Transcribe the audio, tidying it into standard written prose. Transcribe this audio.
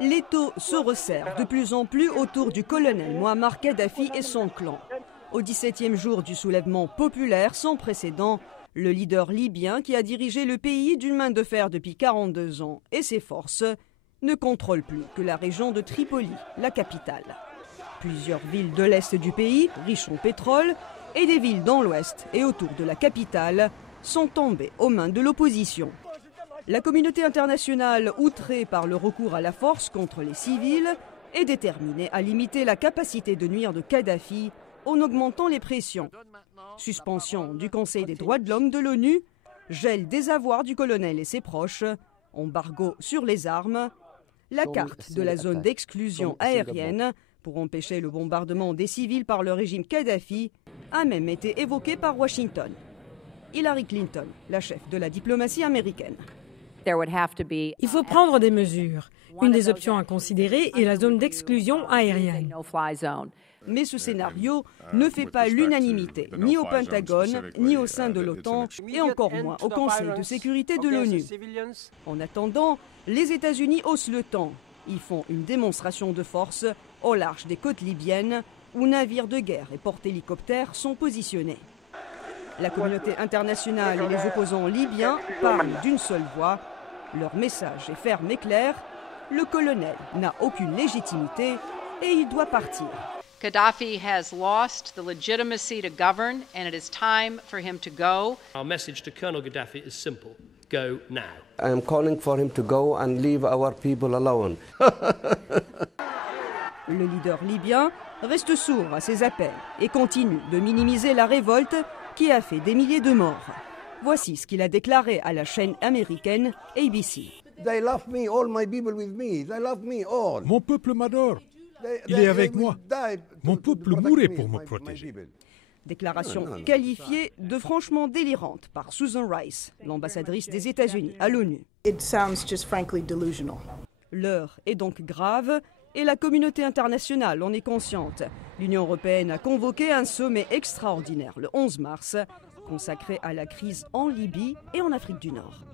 L'étau se resserre de plus en plus autour du colonel Mouammar Kadhafi et son clan. Au 17e jour du soulèvement populaire sans précédent, le leader libyen qui a dirigé le pays d'une main de fer depuis 42 ans et ses forces ne contrôlent plus que la région de Tripoli, la capitale. Plusieurs villes de l'est du pays, riches en pétrole, et des villes dans l'ouest et autour de la capitale sont tombées aux mains de l'opposition. La communauté internationale, outrée par le recours à la force contre les civils, est déterminée à limiter la capacité de nuire de Kadhafi en augmentant les pressions. Suspension du Conseil des droits de l'homme de l'ONU, gel des avoirs du colonel et ses proches, embargo sur les armes, la carte de la zone d'exclusion aérienne pour empêcher le bombardement des civils par le régime Kadhafi a même été évoquée par Washington. Hillary Clinton, la chef de la diplomatie américaine. Il faut prendre des mesures. Une des options à considérer est la zone d'exclusion aérienne. Mais ce scénario ne fait pas l'unanimité, ni au Pentagone, ni au sein de l'OTAN, et encore moins au Conseil de sécurité de l'ONU. En attendant, les États-Unis haussent le ton. Ils font une démonstration de force au large des côtes libyennes, où navires de guerre et porte-hélicoptères sont positionnés. La communauté internationale et les opposants libyens parlent d'une seule voix. Leur message est ferme et clair. Le colonel n'a aucune légitimité et il doit partir. Gaddafi has lost the legitimacy to govern, and it is time for him to go. Our message to Colonel Gaddafi is simple. Go now. I am calling for him to go and leave our people alone. Le leader libyen reste sourd à ces appels et continue de minimiser la révolte qui a fait des milliers de morts. Voici ce qu'il a déclaré à la chaîne américaine ABC. Mon peuple m'adore. Il est avec moi. Mon peuple mourrait pour me protéger. Déclaration qualifiée de franchement délirante par Susan Rice, l'ambassadrice des États-Unis à l'ONU. L'heure est donc grave et la communauté internationale en est consciente. L'Union européenne a convoqué un sommet extraordinaire le 11 mars, consacré à la crise en Libye et en Afrique du Nord.